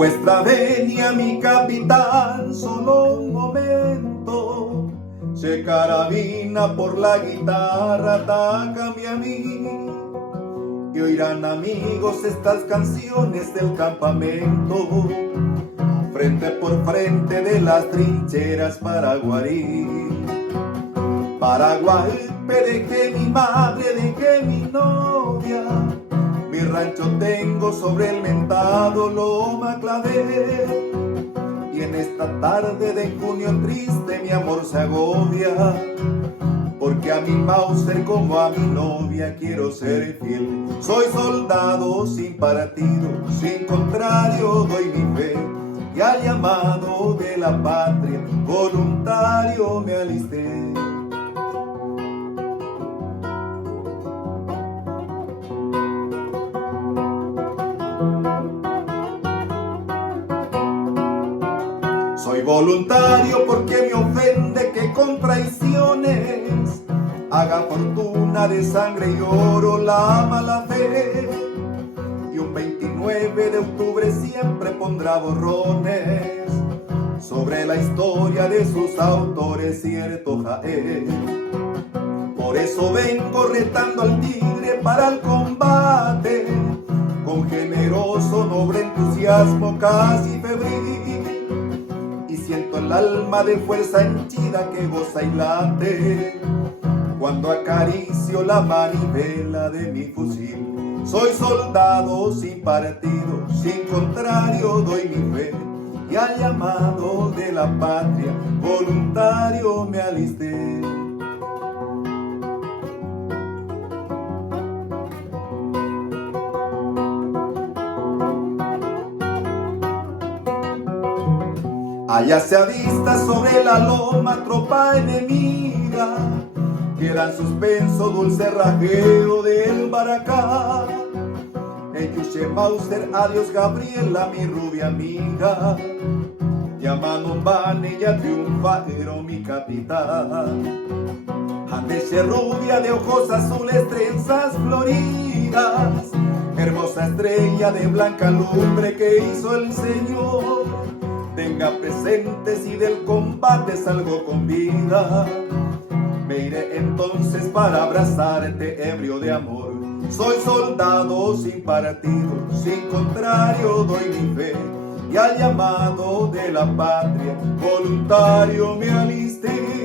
Vuestra venia, mi capitán, solo un momento. Se carabina por la guitarra, atácame a mí. Y oirán amigos estas canciones del campamento, frente por frente de las trincheras Paraguarí. Paraguay, dejé mi madre, dejé mi novia. Mi rancho tengo sobre el mentado Loma Clavel. Y en esta tarde de junio triste mi amor se agobia, porque a mi Mauser como a mi novia quiero ser fiel. Soy soldado sin partido, sin contrario doy mi fe, y al llamado de la patria voluntario me alisté. Soy voluntario porque me ofende que con traiciones haga fortuna de sangre y oro la mala fe. Y un 29 de octubre siempre pondrá borrones sobre la historia de sus autores, cierto Jael. Por eso vengo retando al tigre para el combate, con generoso, noble entusiasmo casi febril. Y siento el alma de fuerza henchida que goza y late cuando acaricio la manivela de mi fusil. Soy soldado sin partido, sin contrario doy mi fe, y al llamado de la patria voluntario me alisté. Allá se avista sobre la loma tropa enemiga, que era en suspenso dulce rajeo del Baracá. Eyuche Mauser, adiós Gabriela, mi rubia amiga. Llamando un bane ya triunfadero mi capitán. Andese rubia de ojos azules, trenzas floridas, hermosa estrella de blanca lumbre que hizo el Señor. Tenga presente si del combate salgo con vida, me iré entonces para abrazarte ebrio de amor. Soy soldado sin partido, sin contrario doy mi fe, y al llamado de la patria voluntario me alisté.